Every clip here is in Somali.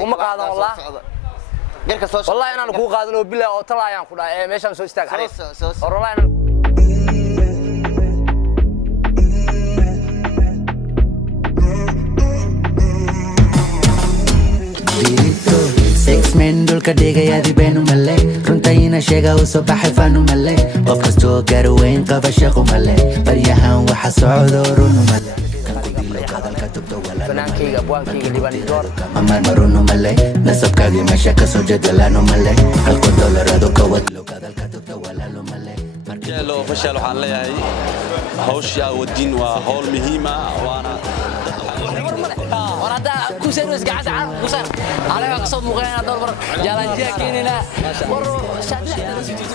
kuma qaadan wallahi garka soo wallahi inaan ku qaadan oo bilaa oo talaayaan ku dhaay meeshan soo istaag xariif wallahi Six men dulka dhigaya di beenu male runta ina sheega u soo baxay faanu male qof kastoo garweyn qaba shaqo male baryahan waxa socdo runu male fanaankayga abwaankayga liibani door amaan marunu male nasabkaagii meesha kasoo jadalaano male halko dolarado ka wadlo kadalka tugta walaalo male jeelo official waxaan leeyahay hawsha wadin waa hawl muhiim ah waana وردا كوسين وس قاعد عارف كوسين على قصد مغينا دور بر جالانتيا كيننا ور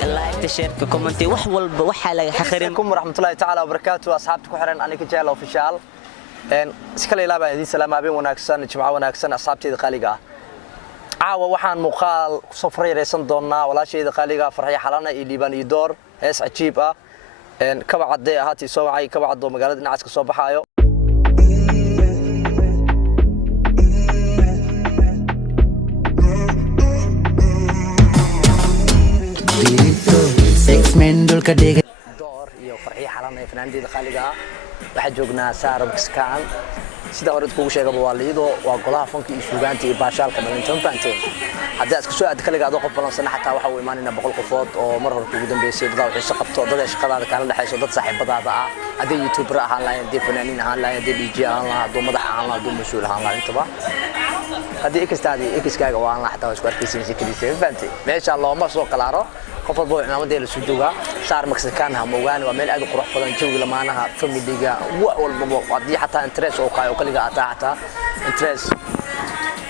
لايك تشيرك كومنتي wax walba waxa laga xaqirinku warahmatullahi ta'ala wabarakatuh asxaabta ku xiran aniga jeel official iskala ilaaba idin salaamaabeen wanaagsan jimco wanaagsan asxaabteeda qaaliga caawa waxaan muuqaal ku soo faraysan doonaa walaasheeda qaaliga farxiyo xalana iyo liibaan iyo door hees cajiib ah kaba cadde ahaatii soo wacay kaba caddo magaalada dhinacaas ka soo baxaayo Six men dulka dhigaya door iyo farxiyo xalana ee fanaandeeda qaaliga ah waxa joognaa Saara Biskaan sida hore kugu sheegay waa liido waa golaha fanka iyo suugaanta iyo baashaalka dhalintan banteen hadda iska soo aad kaliya aad qof balansan xataa waxa uu imaanina 100 qofood oo mar hore ugu dambeysay dad wax shaqabto dad shaqadaada kala dhaxayso dad saaxiibadaada ah aday youtuber ahaan lahayn dad fanaaniin ahaan lahayn dad DJ ahaan lahayn dad madax ahaan lahayn dad mas'uul ahaan lahayn intaba hadii iskaaga waa aan xataa isku arkaysiin si kaliya banteen meesha Allah ma soo qalaaro qof walba ciidamada la soo jooga saar Mexican ha moogaan waa meel aad u qurux badan jawiga lamaanaha familiga walba hadii xataa interest oo kaayo kaliya aata interest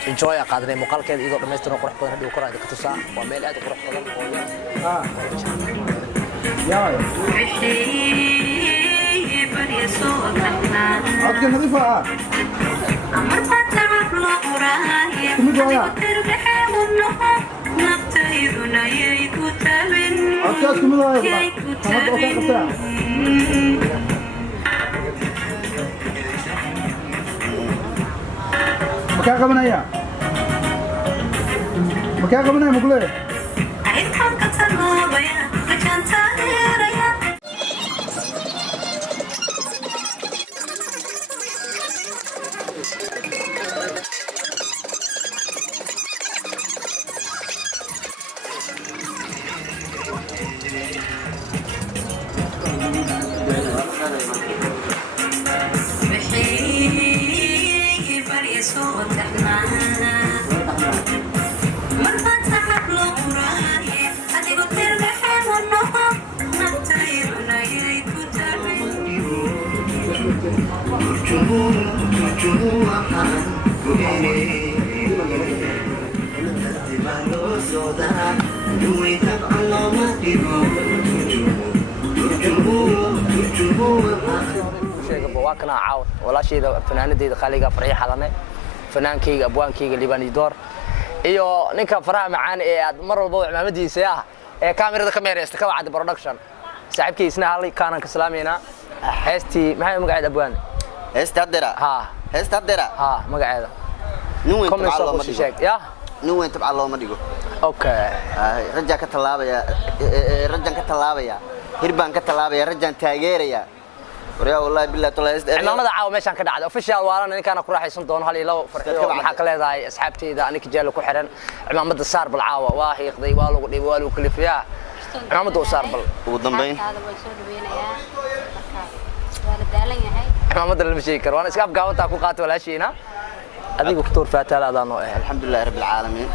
enjoy qaadnay muuqaalkeeda iyadoo dhameystiran qurux badan hadii kor aad ka tusaa waa meel aad u qurux badan عدك نظيفة عدكاتكم مضايا حمد أوكا قطاع مكاقة من أيام مكاقة من أيام مقولي وكنا عاود ولا شيء فنان ديد خاليقة فرحي حلنا فنان كيج أبوان كيج ليباني دور إيو نك فرح معانا مرة والله عمامدي سياح كاميرا استكوا عاد برودكشن ساعد كي سنة هالي كان كسلامينا هستي ما هي مقعد أبوان هستدرا ها هستدرا ها مقعد نوين تبع الله ما ديقو يا نوين تبع الله ما ديقو أوكي رجع كتلابيا رجع كتلابيا هربان كتلابيا رجع تاجيريا وريا والله بالله طلع عمامada caaw meeshan ka dhacday official waarana ninkaan ku raaxaysan doono hal iyo farxiyo waxa ka leedahay asxaabteeda aniga jeel ku xiran cimaamada saar bal caawa waa xiiqday waa lagu dhibay waa lagu kalifiyaa cimaamada u saar bal ugu dambeyn cimaamada la sheegi karo waan iska afgaawanta ku qaato walaashiina adigu futur faataalaadaan oo alxamdulillah rabbil caalamiin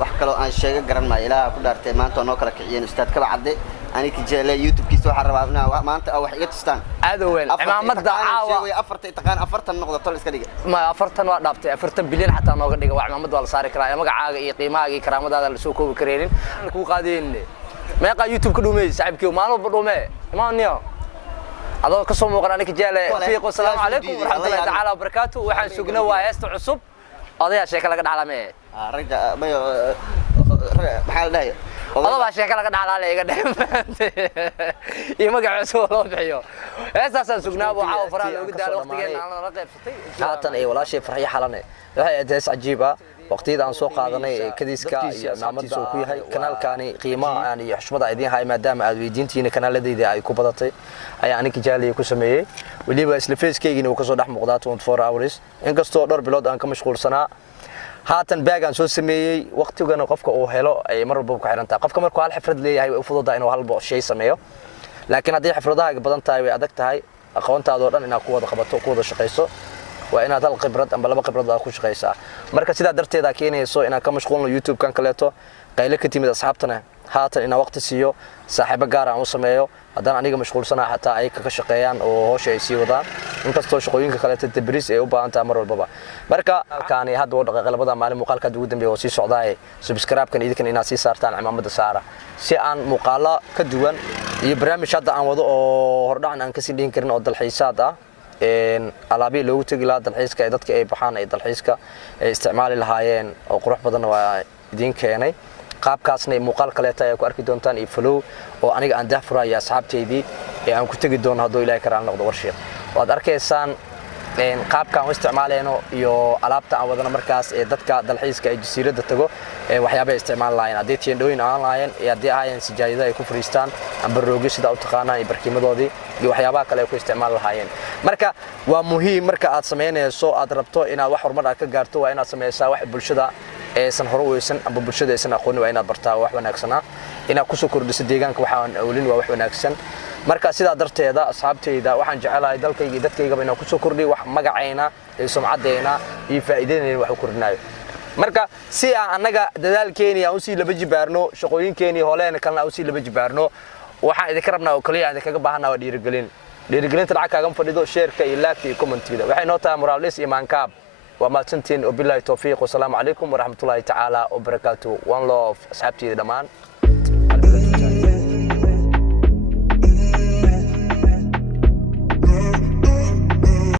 wax kale aan sheega garan ma ilaaha ku dhaartay maanta noo kala kiciyeen ustaad kaba cadde aniga jeelay youtube-kiisa waxa rabaa maanta wax iga tustaan aad weyn cimaamada caawa way afartay taqaan afartan noqdo tol iska dhiga ma afartan waa dhaaftay 40 bilyan xataa nooga dhiga waa cimaamada waa la saari karaa magacaaga iyo qiimahaaga iyo karaamadaada la soo koobi kareenin ku qaadeen meeqa youtube ka dhuumay saaxiibkii maalmo badhuumay imaaniyo adoo ka soo muuqan aniga jeelay fiiqo salaamu calaykum waraxmatullaahi ta'ala wabarakaatuh waxaan sugnaa waa heesta cusub odaya sheeka laga dhaxlamay raja bayo maxaa la dhahay odaba sheeka laga dhaxlaa iga dhaxmantay iyo magaca soo loo bixiyo heestaasaan sugnaa buu caaw faraha looga daalo waqtigeena aan la qaybsatay haatan ay walaashay farxiyo xalane waxay adees cajiiba waqtiyada aan soo qaadanay kadiiska iyo naamadiisa uu ku yahay kanaalkaani qiimaha aan iyo xushmada idin hay maadaama aad weydiintiina kanaaladayda ay ku badatay ayaa aniga jaaliye ku sameeyay waliba isla Facebook-keygina uu ka soo dhex muuqdaa 24 hours inkastoo dhowr bilood aan ka mashquulsanaa haatan baagan soo sameeyay waqtigana qofka uu helo ay mar walba ku xirantaa qofka markuu hal xifrad leeyahay way u fududahay inuu hal shay sameeyo laakiin haddii xifradahaaga badan tahay way adag tahay aqoontaada oo dhan inaad ku wada qabato ku wada shaqayso waa inaad hal khibrad ama laba khibrad aad ku shaqaysaa marka sidaa darteeda keenayso inaad ka mashquulno YouTube-kan kaleeto qaylo ka timid asxaabtana haatan inaan waqti siiyo saaxiibo gaar ah u sameeyo haddana aniga mashquulsanaa xataa ay ka shaqeeyaan oo hawsha ay sii wadaan inkastoo shaqooyinka kaleeto tabriis ay u baahan tahay mar walbaba marka halkaani hadda oo dhaqaaqay labada maalin muuqaalka ugu dambeeyay oo sii socdaay subscribe-kan idinkan inaad sii saartaan cimaamada saara si aan muuqaalo ka duwan iyo barnaamij hadda aan wado oo hordhacan aan ka sii dhihin karin oo dalxiisaad ah alaabii loogu tagi lahaa dalxiiska ee dadka ay baxaan ee dalxiiska ay isticmaali lahaayeen oo qurux badan waa idin keenay qaabkaasna muuqaal kaleeta ay ku arki doontaan iyo follow oo aniga aan daafurayo asxaabteydii ee aan ku tagi doono hadduu ilaahay karaan noqdo warshiiq waad arkaysaan qaabkaan u isticmaaleyno iyo alaabta aan wadana markaas ee dadka dalxiiska ee jasiiradda tago waxyaabay isticmaal lahaayeen haddii tiendhooyin aan lahaayeen iyo haddii ahaayeen sijaayada ay ku fariistaan amba roogyo sida u taqaanaan iyo barkimadoodii iyo waxyaabaha kale ay ku isticmaal lahaayeen marka waa muhiim marka aad samaynayso aad rabto inaad wax horumar aad ka gaarto waa inaad samaysaa wax bulshada aysan hore u weysan amba bulshada aysan aqoonin waa inaad bartaa wax wanaagsan inaad ku soo kordhiso deegaanka waxaan awlin waa wax wanaagsan marka sidaa darteeda asxaabteyda waxaan jecelahay dalkayga iyo dadkaygaba inaan ku soo kordhiyo wax magacayna iyo sumcadeena iyo faa'iidadeena wax u kordhinayo marka si aan anaga dadaalkeeni aan u sii laba jibaarno shaqooyinkeeni hooleena kalena u sii laba jibaarno waxaan idinka rabnaa oo kaliya idinkaga baahanaa waa dhiirigelinta lacag kaaga fadhido sheerka iyo laagta iyo commentiga waxay noo tahay moraalis iyo maankaab وما تنتين وبالله التوفيق والسلام عليكم ورحمة الله تعالى وبركاته. One love أصحابتي دمان.